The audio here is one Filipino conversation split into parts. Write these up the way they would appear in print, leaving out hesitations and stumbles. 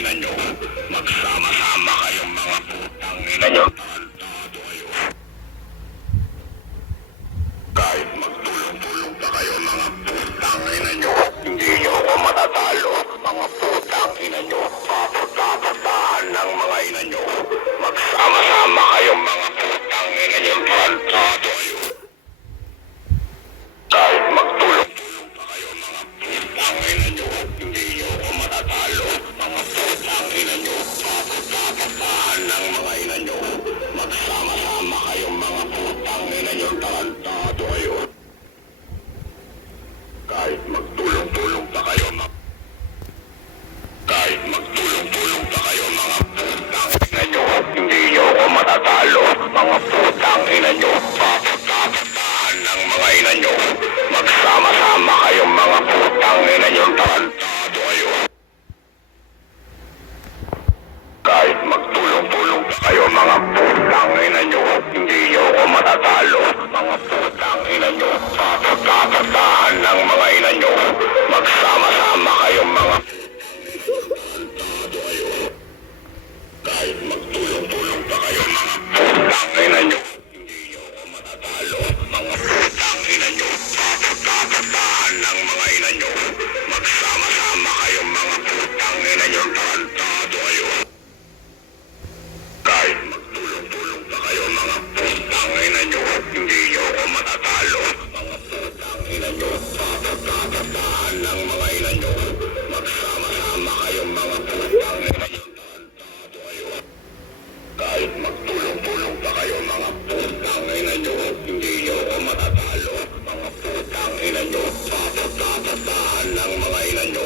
ina nyo. Magsama-sama kayong mga putang ina nyo. Tarantado kayo. Kahit magtulong-tulong pa kayo mga putang ina nyo, hindi nyo ako matatalo. Mga putang ina nyo, papatahan ng mga ina nyo. Magsama-sama kayong mga putang ina nyo. Tarantado kayo. Kahit magtulong-tulong pa kayo mga putang ina nyo, hindi nyo ako matatalo. Mga putang ina nyo, papatahan ng mga ina nyo. Magsama-sama kayong mga putang ina nyo. Tarantado kayo. Kahit magtulong-tulong pa kayo kahit magtulong-tulong pa kayo mga putang ina nyo, hindi nyo ako matatalo. Mga putang ina nyo, papatahan ng mga ina nyo. Magsama-sama kayong mga putang ina nyo. Tarantado kayo. Kahit magtulong-tulong pa kayo mga putang ina nyo, hindi nyo ako matatalo. Mga putang ina nyo, papatahan ng mga ina nyo. Magsama-sama kayong mga kahit magtulong-tulong pa kayo mga putang ina nyo, hindi nyo ako matatalo. Mga putang ina nyo, papatahan ng mga ina nyo. Magsama-sama kayong mga putang ina nyo. Tarantado kayo. Kahit magtulong-tulong pa kayo mga putang ina nyo, hindi nyo ako matatalo. Mga putang ina nyo, papatahan ng mga ina nyo. Magsama-sama kayong mga putang ina nyo. Kahit magtulong-tulong pa kayo mga putang ina nyo, hindi nyo ako matatalo. Mga putang ina nyo, papatahan ng mga ina nyo.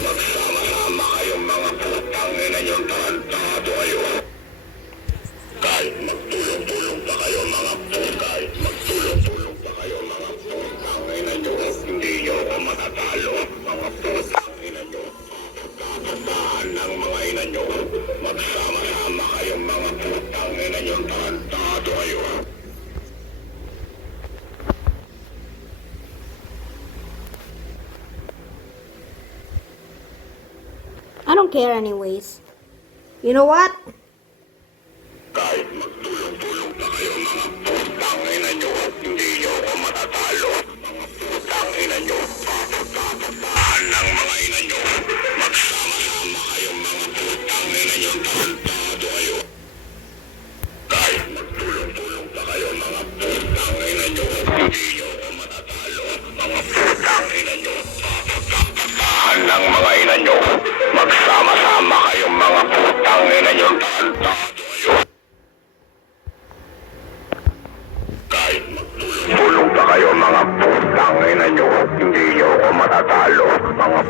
Magsama-sama kayong mga putang ina nyo. Tarantado kayo. Kahit magtulong-tulong pa kayo mga kahit magtulong-tulong pa kayo mga putang ina nyo, hindi nyo ako matatalo. Mga putang ina nyo, papatahan ng mga ina nyo. Magsama-sama kayong mga putang ina nyo. Tarantado kayo. I don't care anyways. You know what? Kahit magtulong-tulong pa kayo mga putang ina nyo, hindi nyo ako matatalo. Mga putang ina nyo, papatahan ng mga ina nyo. Magsama-sama kayong mga putang ina nyo. Tarantado kayo. Kahit magtulong-tulong pa kayo mga putang ina nyo, hindi nyo ako matatalo. Mga putang ina nyo, papatahan ng mga ina nyo. Magsama-sama kayong mga putang ina nyo. Tarantado kayo. Kahit magtulong pa kayo mga putang ina nyo, hindi nyo ako matatalo. Mga